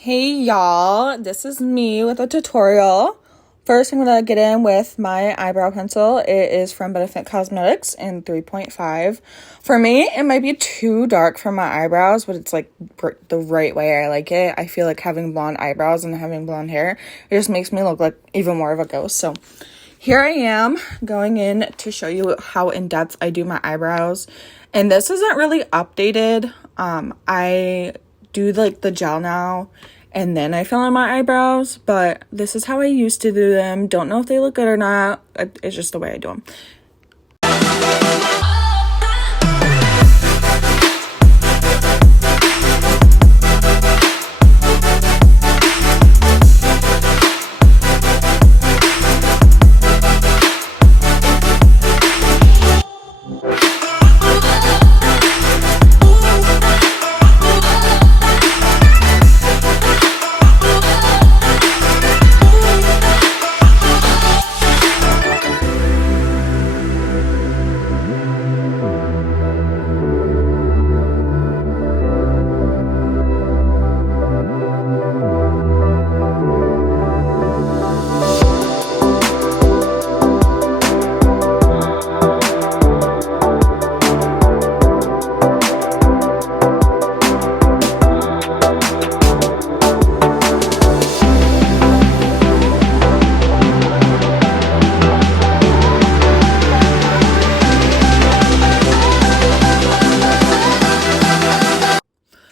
Hey y'all, this is me with a tutorial. First, I'm going to get in with my eyebrow pencil. It is from Benefit Cosmetics in 3.5. For me, it might be too dark for my eyebrows, but it's like the right way I like it. I feel like having blonde eyebrows and having blonde hair, it just makes me look like even more of a ghost. So here I am going in to show you how in-depth I do my eyebrows. And this isn't really updated. I do like the gel now and then I fill in my eyebrows, but this is how I used to do them. Don't know if they look good or not. It's just the way I do them.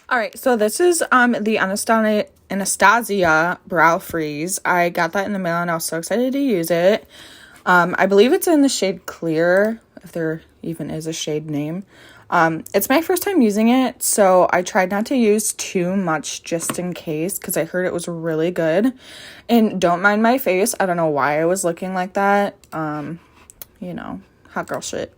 Alright, so this is the Anastasia Brow Freeze. I got that in the mail and I was so excited to use it. I believe it's in the shade Clear, if there even is a shade name. It's my first time using it, so I tried not to use too much just in case because I heard it was really good. And don't mind my face. I don't know why I was looking like that. You know, hot girl shit.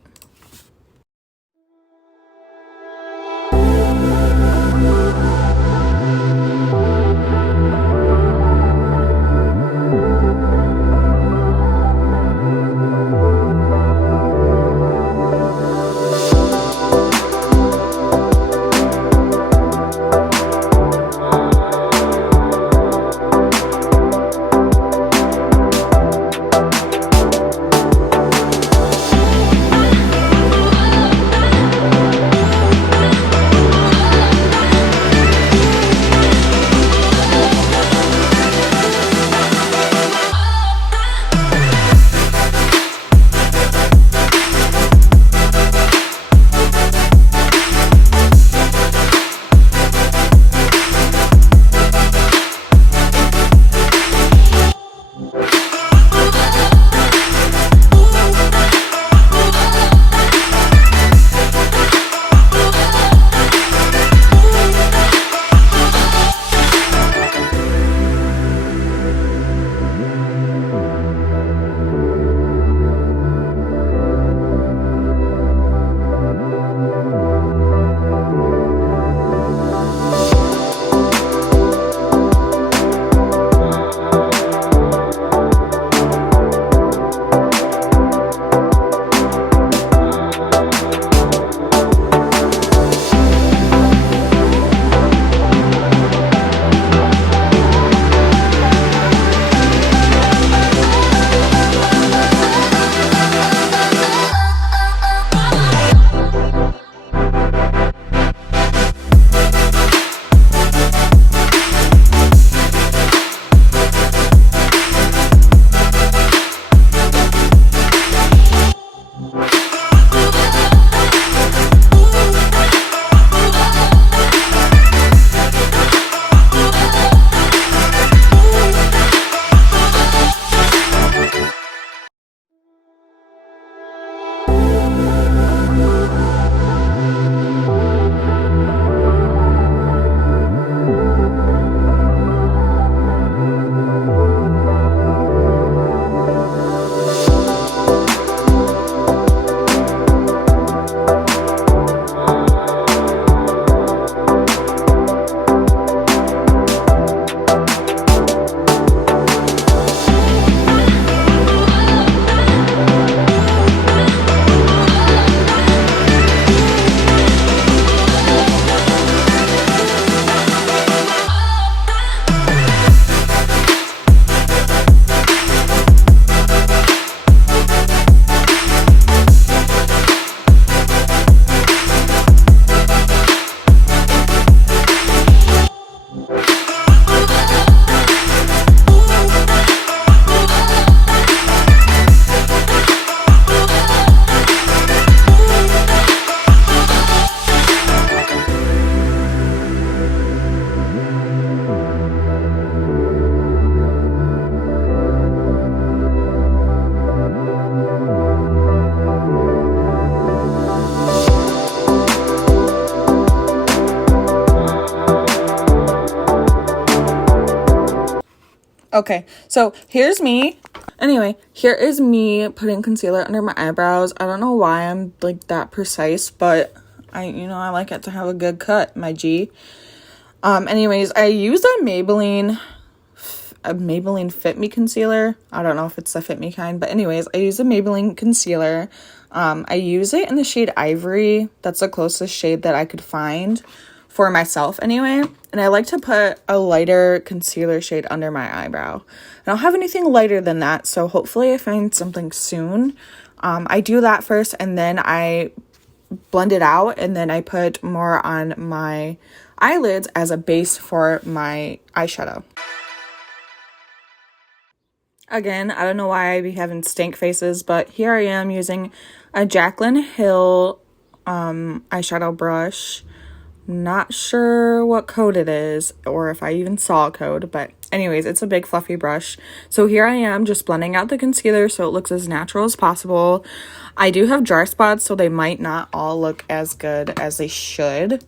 Okay, so here's me. Anyway, here is me putting concealer under my eyebrows. I don't know why I'm like that precise, but I like it to have a good cut, my G. Anyways, I use a Maybelline Fit Me concealer. I don't know if it's the Fit Me kind, but anyways, I use a Maybelline concealer. I use it in the shade Ivory. That's the closest shade that I could find for myself anyway. And I like to put a lighter concealer shade under my eyebrow. I don't have anything lighter than that, so hopefully I find something soon. I do that first, and then I blend it out, and then I put more on my eyelids as a base for my eyeshadow. Again, I don't know why I be having stank faces, but here I am using a Jaclyn Hill eyeshadow brush. Not sure what code it is, or if I even saw a code, but anyways, it's a big fluffy brush. So here I am just blending out the concealer so it looks as natural as possible. I do have dry spots, so they might not all look as good as they should.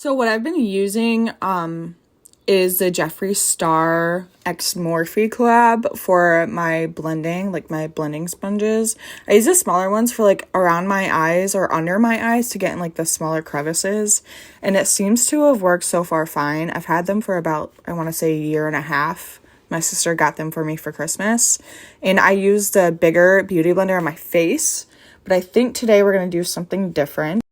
So what I've been using is the Jeffree Star X Morphe collab for my blending, like my blending sponges. I use the smaller ones for like around my eyes or under my eyes to get in like the smaller crevices, and it seems to have worked so far fine. I've had them for about, I want to say, a year and a half. My sister got them for me for Christmas, and I used the bigger beauty blender on my face, but I think today we're going to do something different.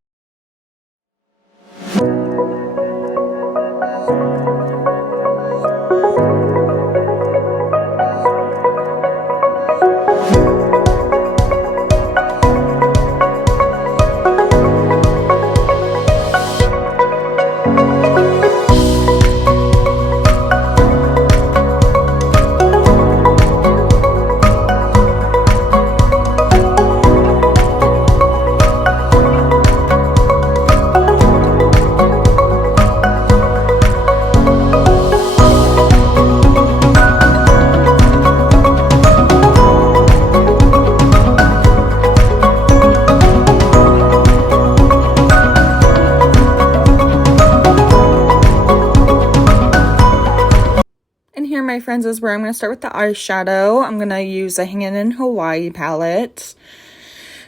friends, is where I'm going to start with the eyeshadow. I'm going to use a Hangin in Hawaii palette.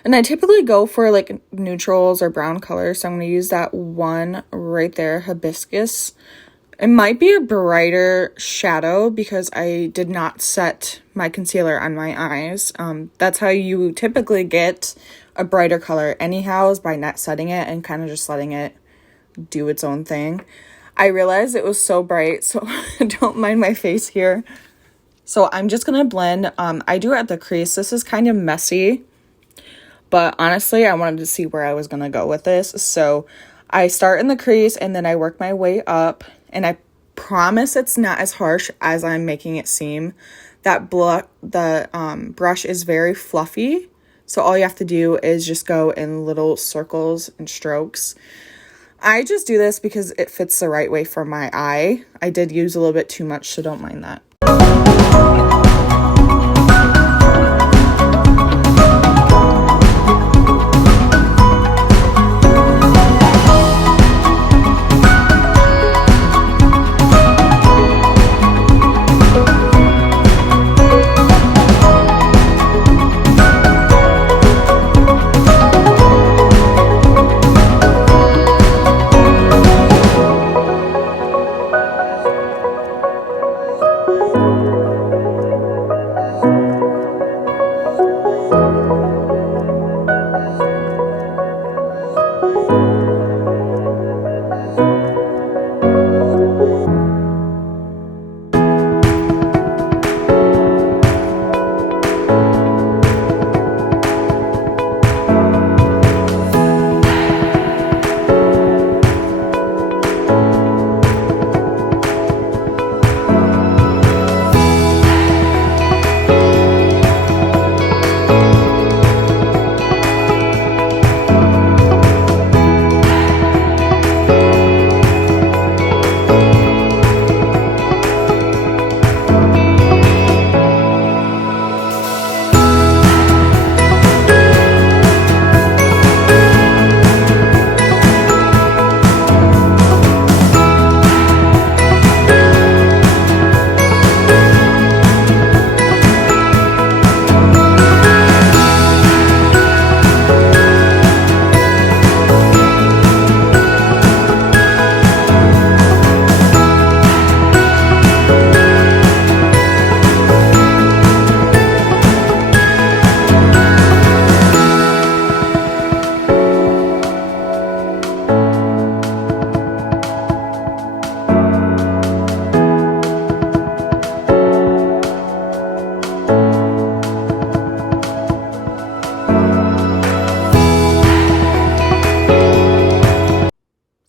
And I typically go for like neutrals or brown colors. So I'm going to use that one right there, Hibiscus. It might be a brighter shadow because I did not set my concealer on my eyes. That's how you typically get a brighter color anyhow, is by not setting it and kind of just letting it do its own thing. I realized it was so bright, so don't mind my face here. So I'm just going to blend. I do it at the crease. This is kind of messy, but honestly, I wanted to see where I was going to go with this. So I start in the crease and then I work my way up. And I promise it's not as harsh as I'm making it seem. That brush is very fluffy. So all you have to do is just go in little circles and strokes. I just do this because it fits the right way for my eye. I did use a little bit too much, so don't mind that.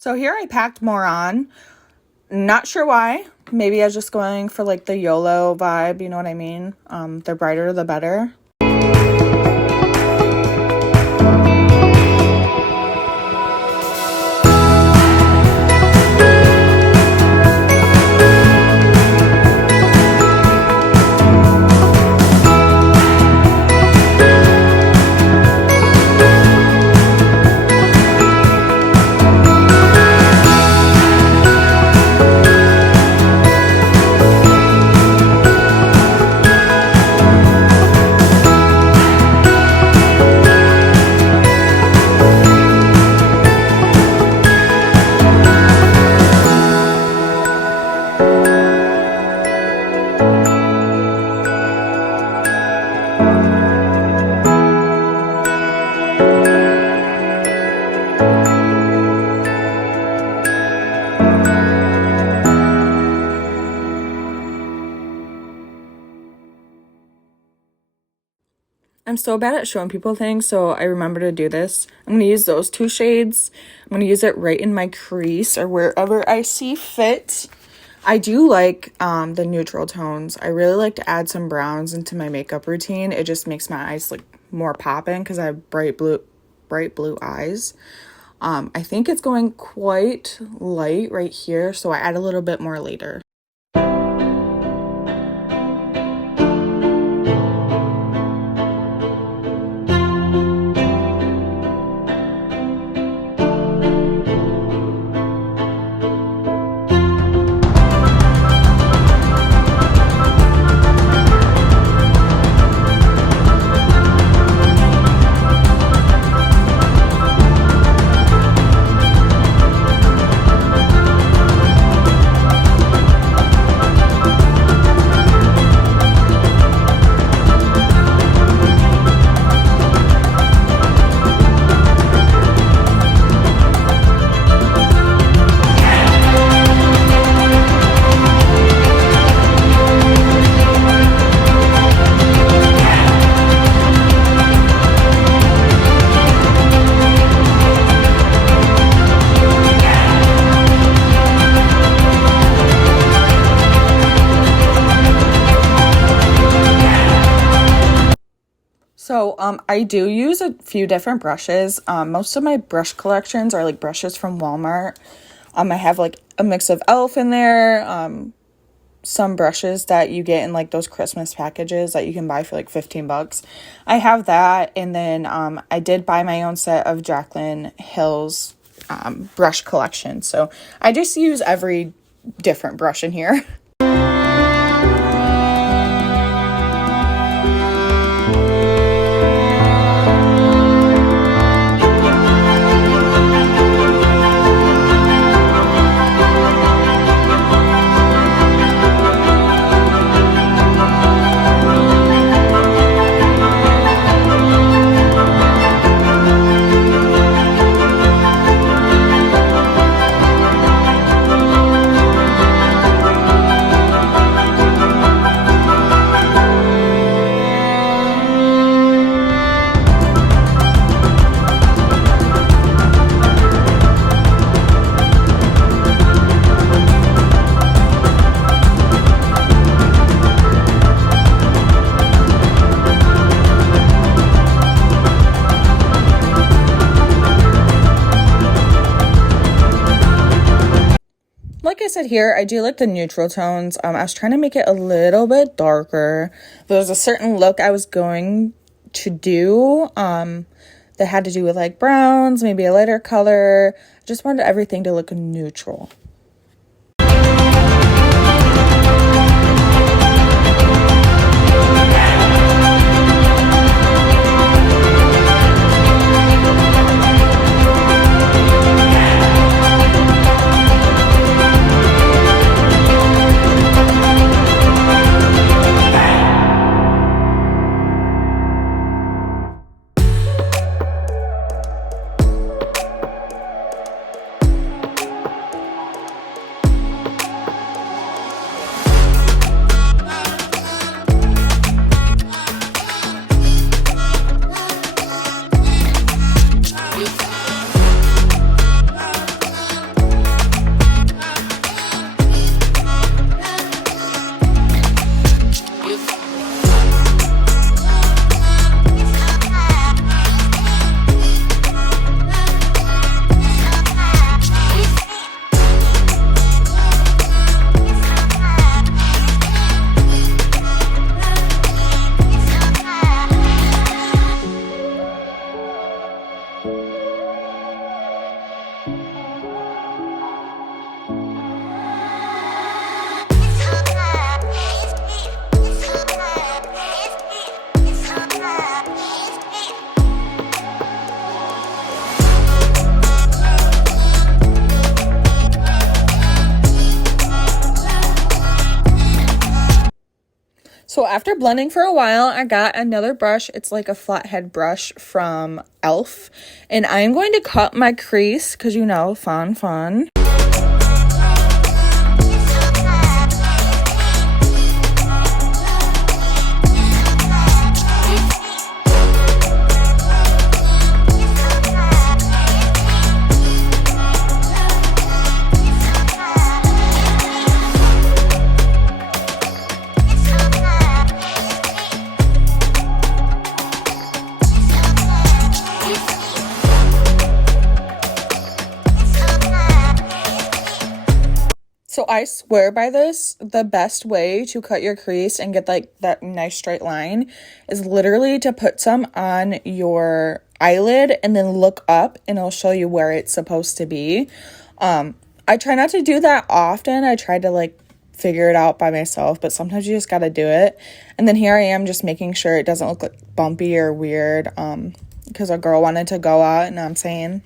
So here I packed more on. Not sure why. Maybe I was just going for like the YOLO vibe, you know what I mean? The brighter the better. I'm so bad at showing people things, so I remember to do this. I'm going to use those two shades. I'm going to use it right in my crease or wherever I see fit. I do like the neutral tones. I really like to add some browns into my makeup routine. It just makes my eyes look more poppin' because I have bright blue eyes. I think it's going quite light right here, so I add a little bit more later. So I do use a few different brushes. Most of my brush collections are like brushes from Walmart. I have like a mix of e.l.f. in there, some brushes that you get in like those Christmas packages that you can buy for like 15 bucks. I have that, and then I did buy my own set of Jaclyn Hill's brush collection. So I just use every different brush in here. Like I said here, I do like the neutral tones. I was trying to make it a little bit darker. There was a certain look I was going to do that had to do with like browns, maybe a lighter color. I just wanted everything to look neutral. So after blending for a while, I got another brush. It's like a flathead brush from e.l.f. And I'm going to cut my crease because, you know, fun. So I swear by this, the best way to cut your crease and get like that nice straight line is literally to put some on your eyelid and then look up and it'll show you where it's supposed to be. I try not to do that often. I try to like figure it out by myself, but sometimes you just gotta do it. And then here I am just making sure it doesn't look like bumpy or weird because a girl wanted to go out, and I'm saying.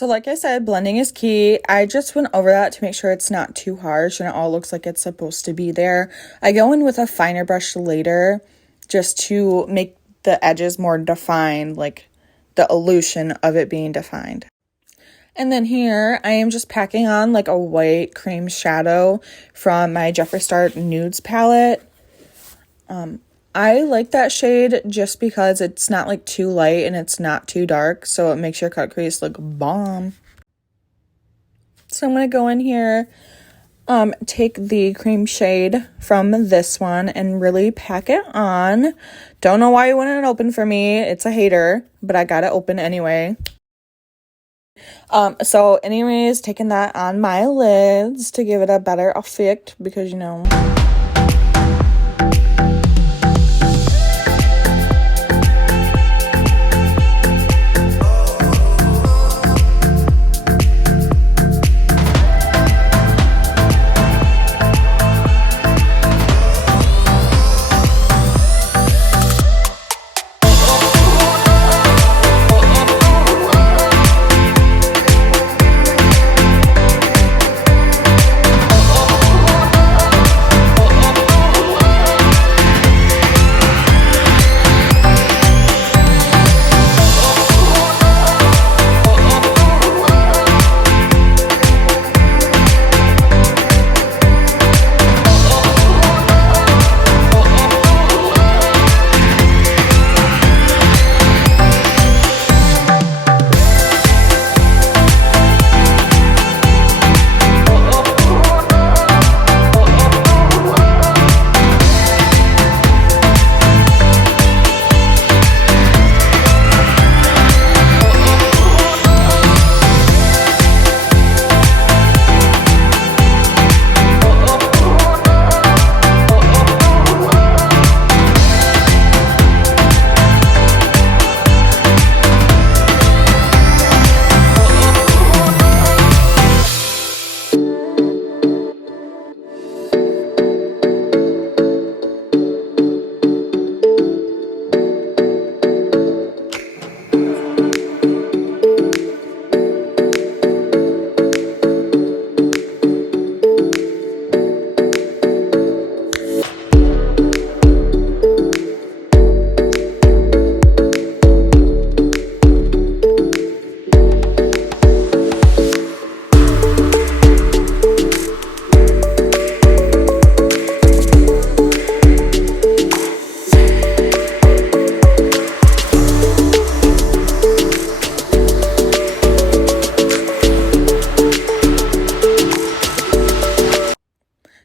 So like I said, blending is key. I just went over that to make sure it's not too harsh and it all looks like it's supposed to be there. I go in with a finer brush later just to make the edges more defined, like the illusion of it being defined. And then here, I am just packing on like a white cream shadow from my Jeffree Star Nudes palette. I like that shade just because it's not like too light and it's not too dark, so it makes your cut crease look bomb. So I'm going to go in here, take the cream shade from this one and really pack it on. Don't know why it wouldn't open for me. It's a hater, but I got it open anyway. So anyways, taking that on my lids to give it a better effect because, you know...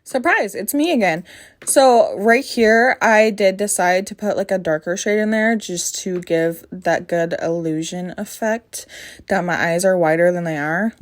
Surprise, it's me again. So right here, I did decide to put like a darker shade in there just to give that good illusion effect that my eyes are wider than they are.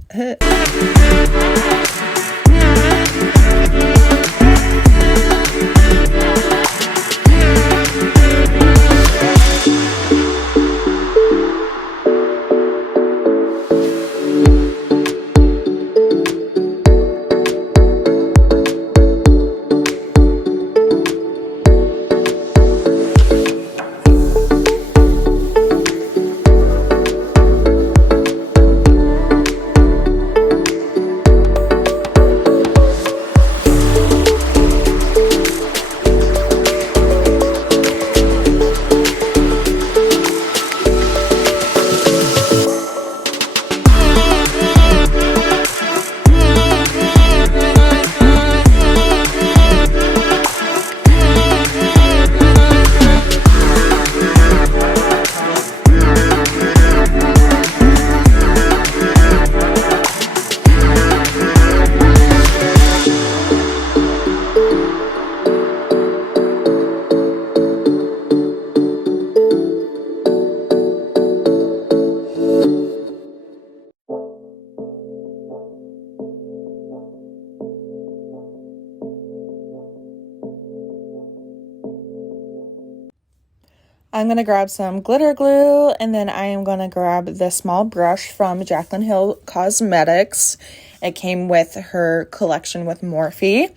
I'm going to grab some glitter glue, and then I am going to grab this small brush from Jaclyn Hill Cosmetics. It came with her collection with Morphie.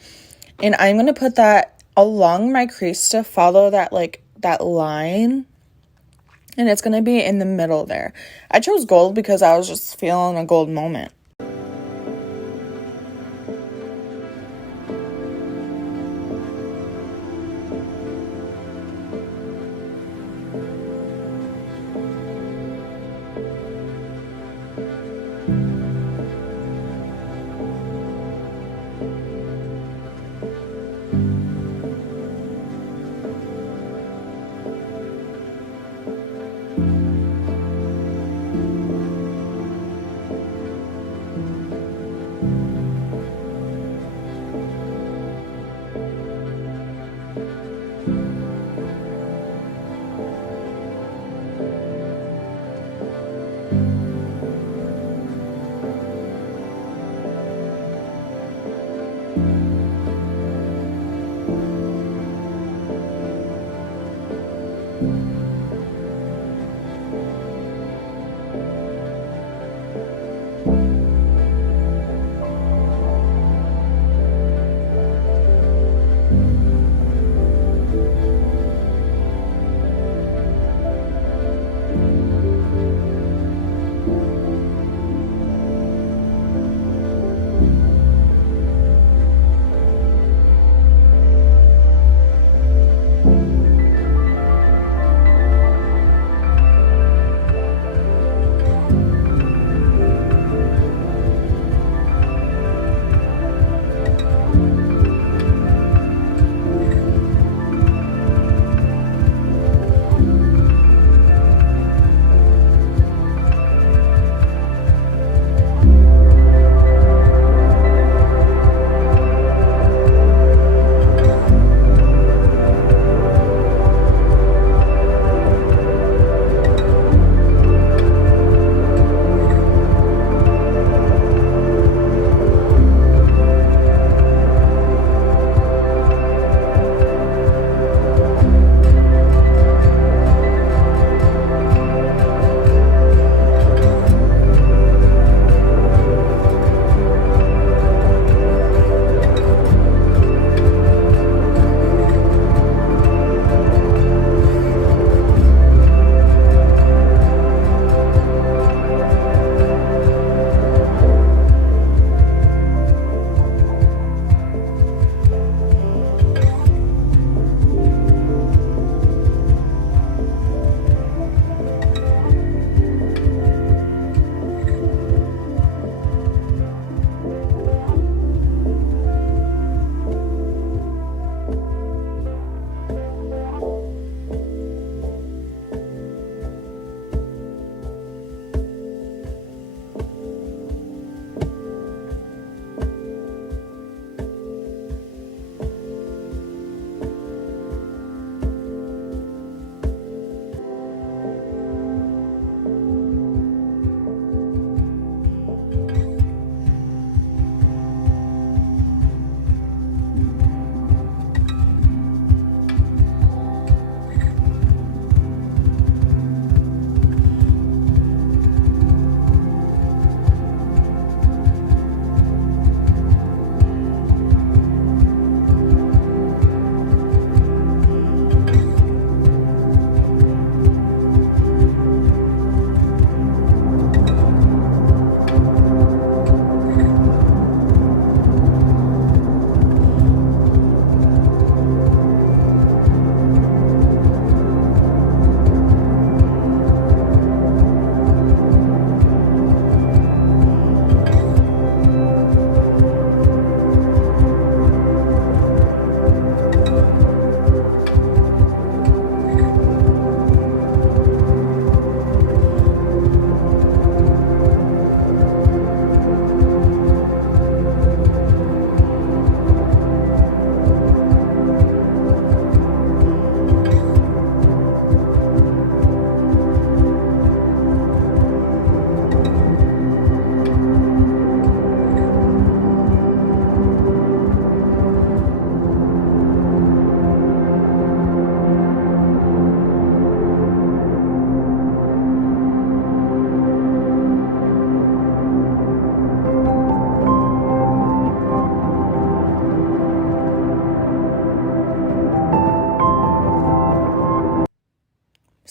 And I'm going to put that along my crease to follow that, like, that line And it's going to be in the middle there. I chose gold because I was just feeling a gold moment.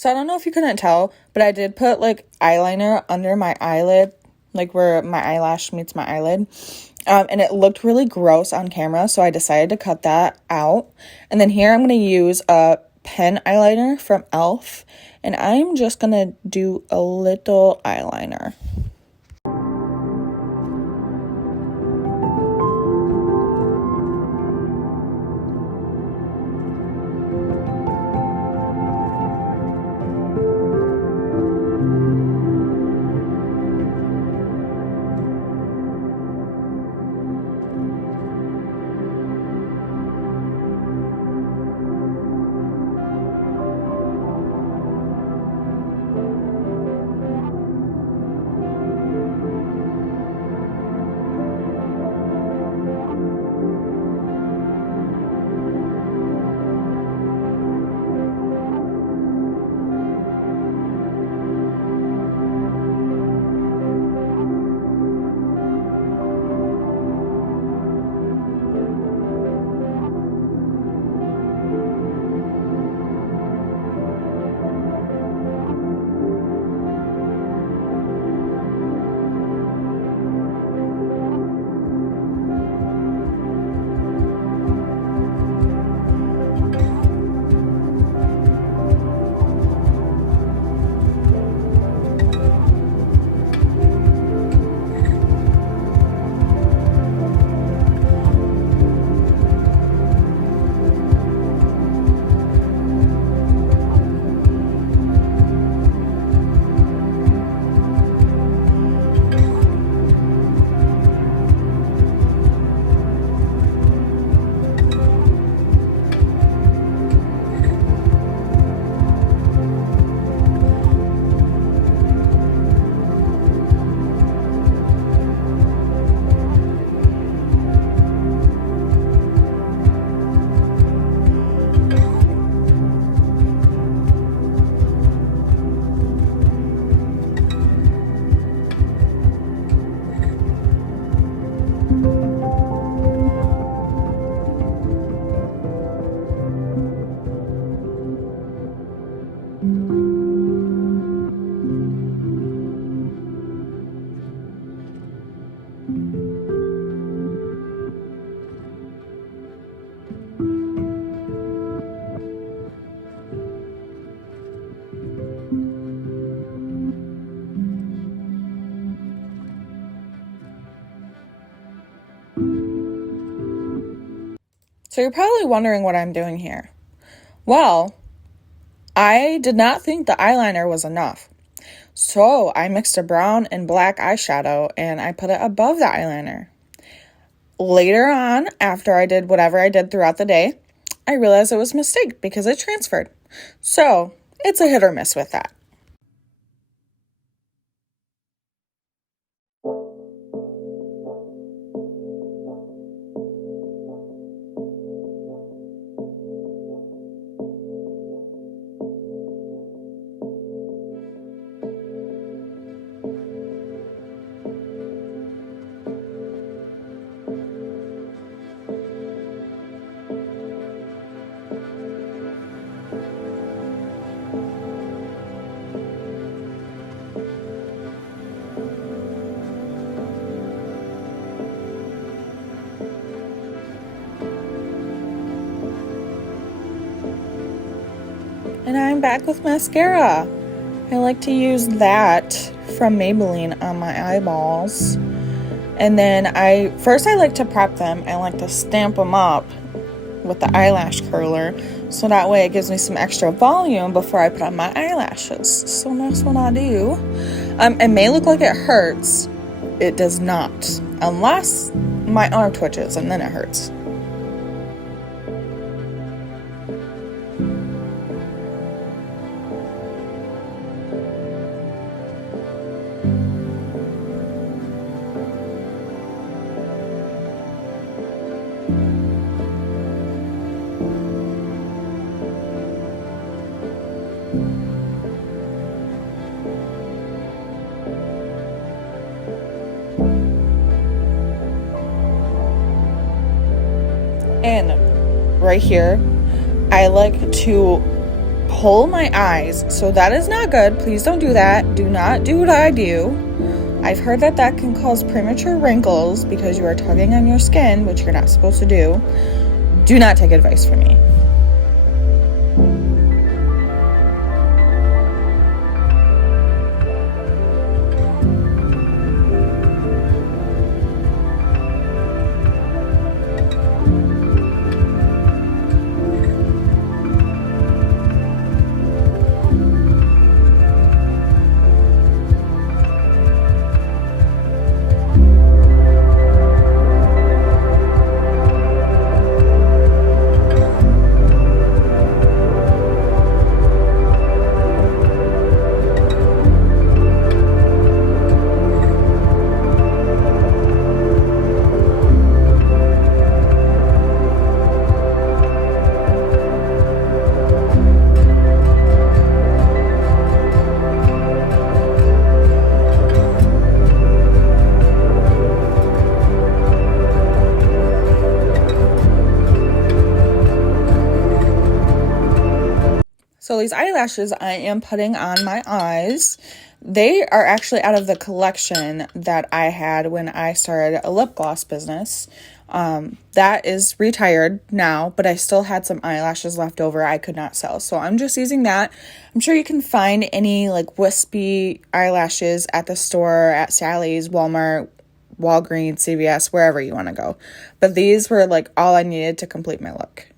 So I don't know if you couldn't tell, but I did put like eyeliner under my eyelid, like where my eyelash meets my eyelid. And it looked really gross on camera, so I decided to cut that out. And then here I'm going to use a pen eyeliner from E.l.f. And I'm just going to do a little eyeliner. So you're probably wondering what I'm doing here. Well, I did not think the eyeliner was enough. So I mixed a brown and black eyeshadow and I put it above the eyeliner. Later on, after I did whatever I did throughout the day, I realized it was a mistake because it transferred. So it's a hit or miss with that. And I'm back with mascara. I like to use that from Maybelline on my eyeballs. And then I like to prep them. I like to stamp them up with the eyelash curler. So that way it gives me some extra volume before I put on my eyelashes. So that's what I do. It may look like it hurts. It does not. Unless my arm twitches and then it hurts. And right here, I like to pull my eyes, so that is not good. Please don't do that. Do not do what I do. I've heard that that can cause premature wrinkles because you are tugging on your skin, which you're not supposed to do. Do not take advice from me. So these eyelashes I am putting on my eyes. They are actually out of the collection that I had when I started a lip gloss business. That is retired now, but I still had some eyelashes left over I could not sell. So I'm just using that. I'm sure you can find any like wispy eyelashes at the store, at Sally's, Walmart, Walgreens, CVS, wherever you want to go. But these were like all I needed to complete my look.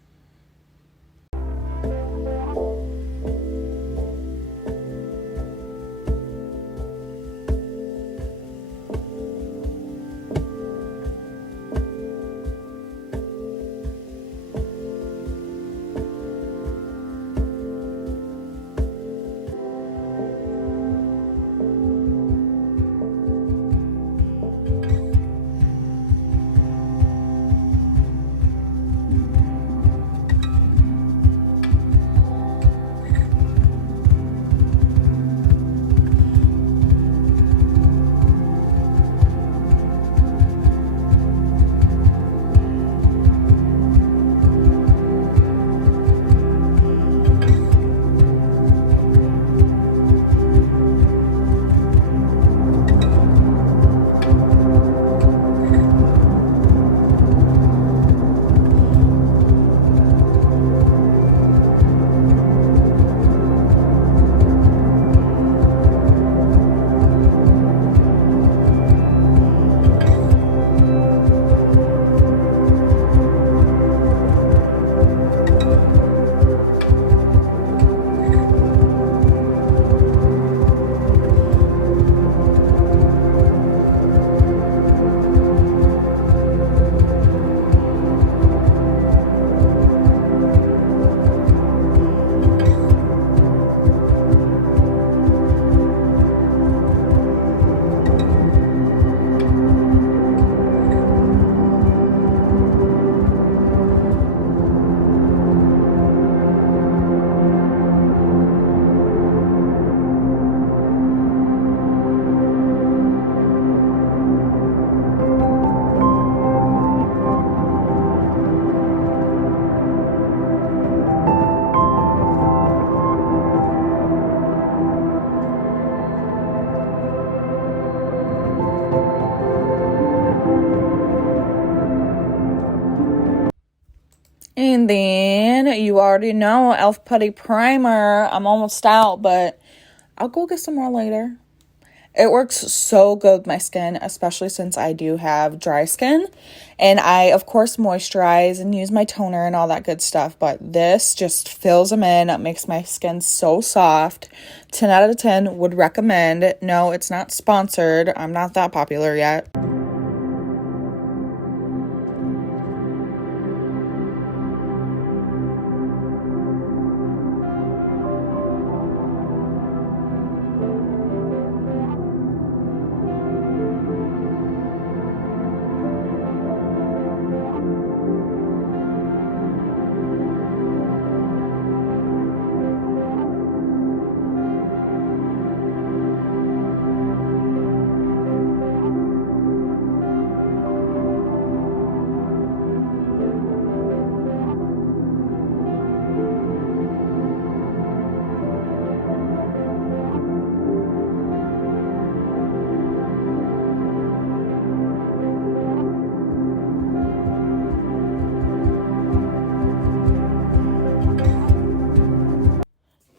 And then you already know e.l.f. Putty Primer. I'm almost out, but I'll go get some more later. It works so good with my skin, especially since I do have dry skin. And I, of course, moisturize and use my toner and all that good stuff. But this just fills them in. It makes my skin so soft. 10 out of 10 would recommend. No, it's not sponsored. I'm not that popular yet.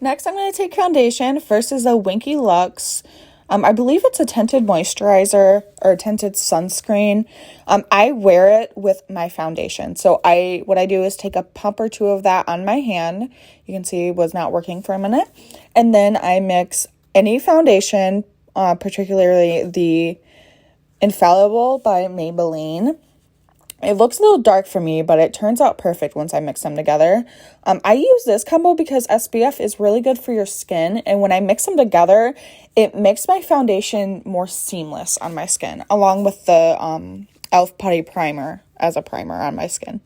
Next, I'm going to take foundation. First is a Winky Lux. I believe it's a tinted moisturizer or a tinted sunscreen. I wear it with my foundation. So what I do is take a pump or two of that on my hand. You can see it was not working for a minute. And then I mix any foundation, particularly the Infallible by Maybelline. It looks a little dark for me, but it turns out perfect once I mix them together. I use this combo because SPF is really good for your skin, and when I mix them together, it makes my foundation more seamless on my skin, along with the e.l.f. Putty Primer as a primer on my skin.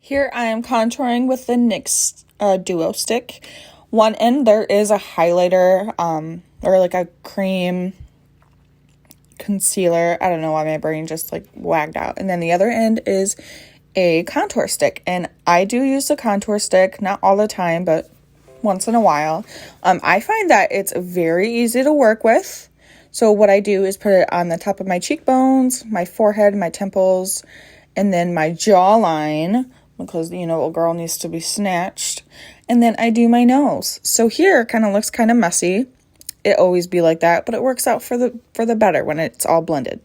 Here I am contouring with the NYX Duo Stick. One end there is a highlighter or like a cream concealer. I don't know why my brain just like wagged out. And then the other end is a contour stick. And I do use the contour stick, not all the time, but once in a while. I find that it's very easy to work with. So what I do is put it on the top of my cheekbones, my forehead, my temples, and then my jawline, because, you know, a girl needs to be snatched. And then I do my nose. So here it kind of looks kind of messy. It always be like that, but it works out for the better when it's all blended.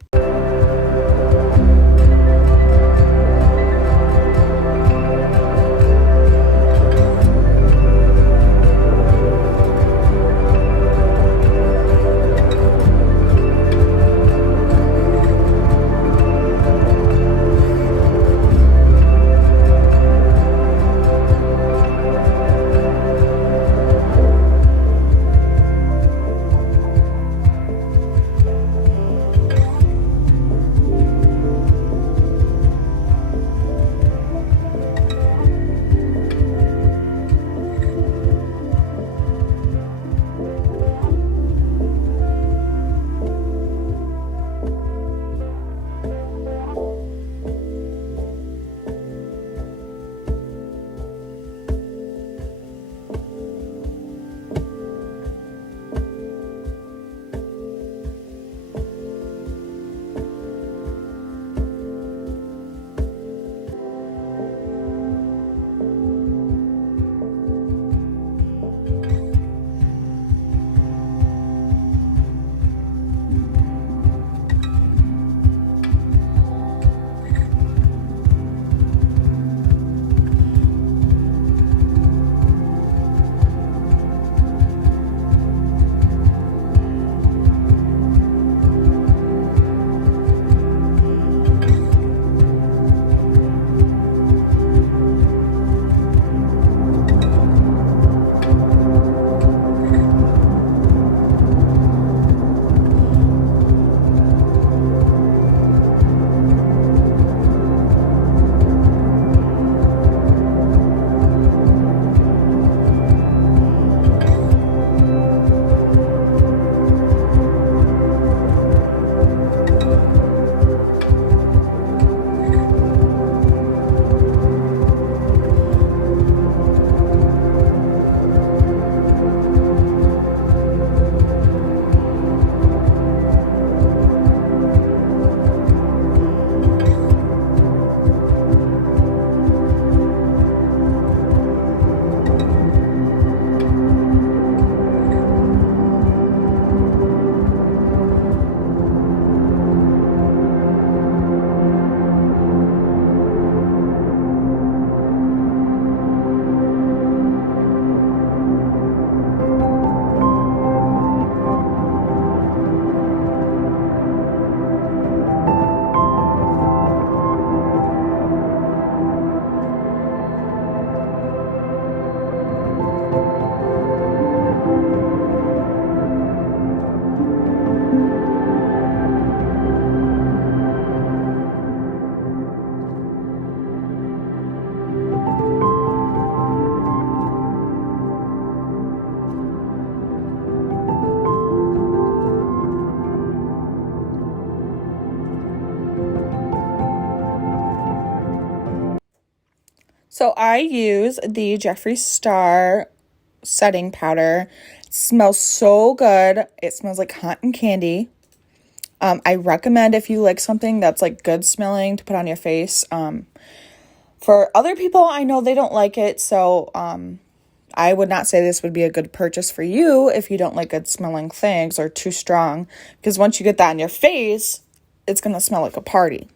So I use the Jeffree Star setting powder. It smells so good. It smells like cotton candy. I recommend if you like something that's like good smelling to put on your face. For other people, I know they don't like it, so I would not say this would be a good purchase for you if you don't like good smelling things or too strong, because once you get that on your face, it's gonna smell like a party.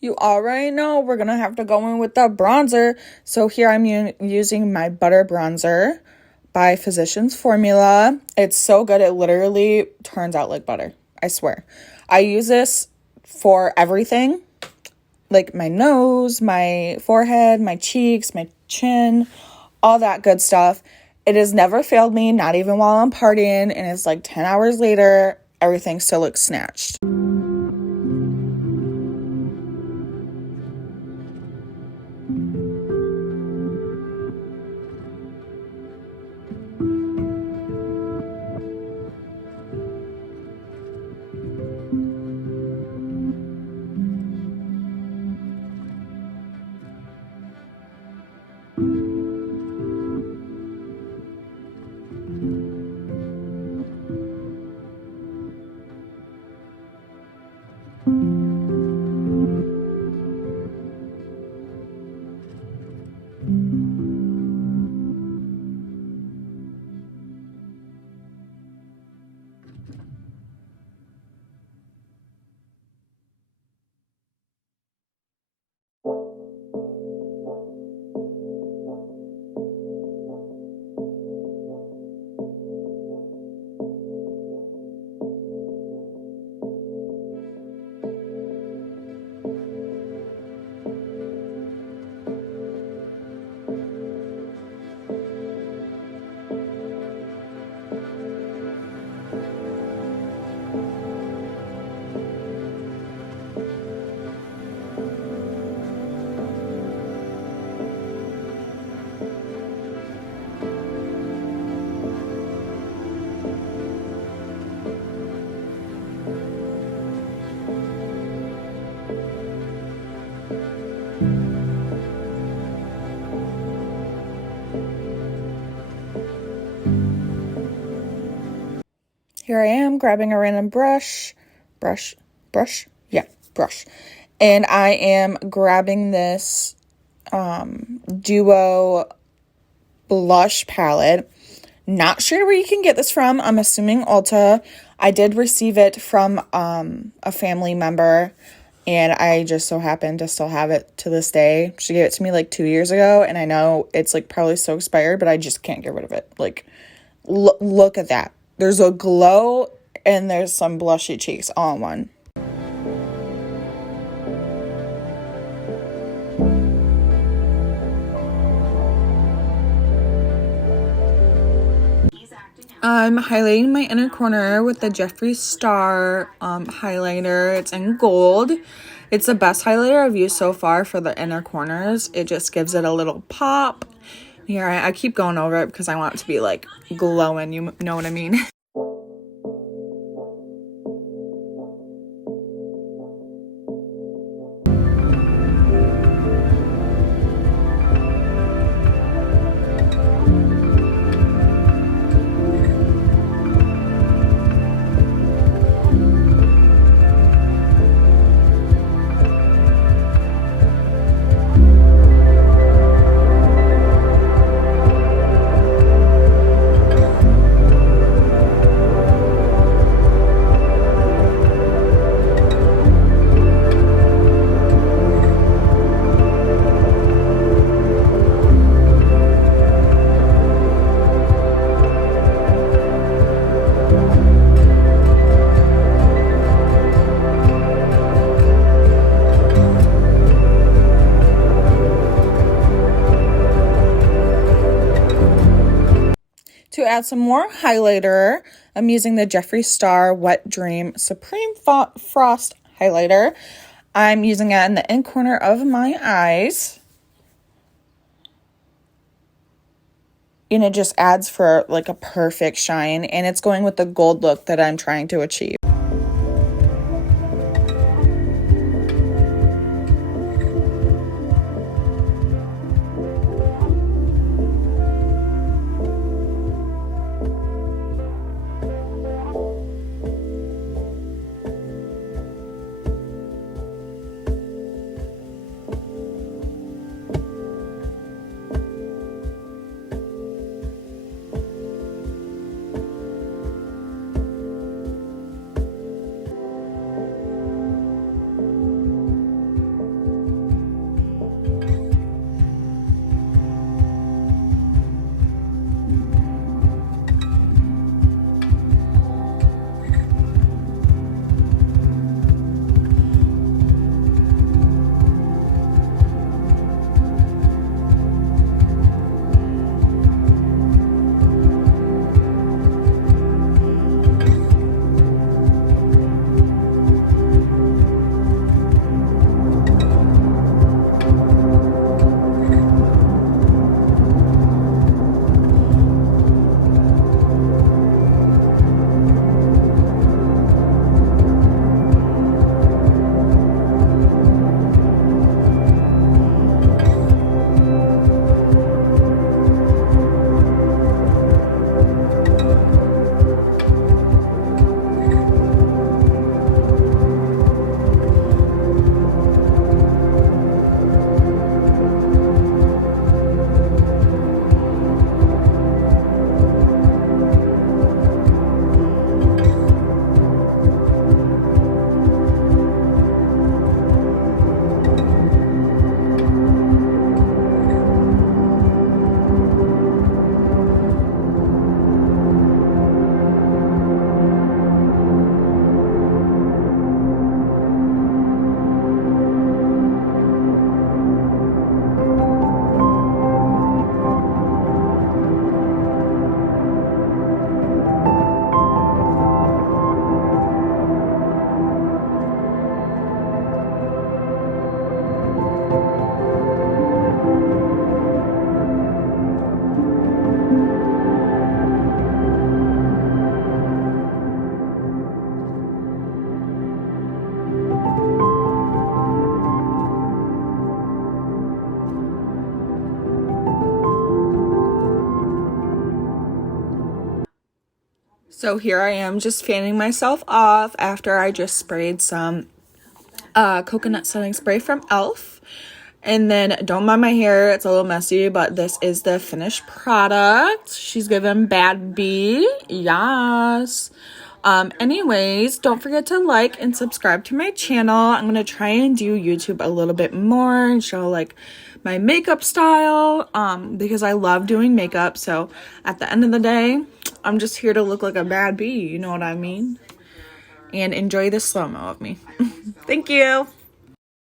You already know we're gonna have to go in with the bronzer. So here I'm using my Butter Bronzer by Physicians Formula. It's so good. It literally turns out like butter. I swear. I use this for everything. Like my nose, my forehead, my cheeks, my chin, all that good stuff. It has never failed me, not even while I'm partying. And it's like 10 hours later, everything still looks snatched. Here I am grabbing a random brush, and I am grabbing this Duo blush palette. Not sure where you can get this from. I'm assuming Ulta. I did receive it from a family member, and I just so happen to still have it to this day. She gave it to me like 2 years ago, and I know it's like probably so expired, but I just can't get rid of it. Like, look at that. There's a glow and there's some blushy cheeks all in one. I'm highlighting my inner corner with the Jeffree Star highlighter. It's in gold. It's the best highlighter I've used so far for the inner corners. It just gives it a little pop. Here, I keep going over it because I want it to be like glowing, you know what I mean? add some more highlighter, I'm using the Jeffree Star Wet Dream Supreme Frost highlighter. I'm using it in the in corner of my eyes. And it just adds for like a perfect shine. And it's going with the gold look that I'm trying to achieve. So here I am just fanning myself off after I just sprayed some coconut setting spray from e.l.f. And then don't mind my hair, it's a little messy, but this is the finished product. She's given bad B. Yes. Anyways, don't forget to like and subscribe to my channel. I'm gonna try and do YouTube a little bit more and show like my makeup style because I love doing makeup. So at the end of the day, I'm just here to look like a bad bee, you know what I mean? And enjoy the slow-mo of me. Thank you.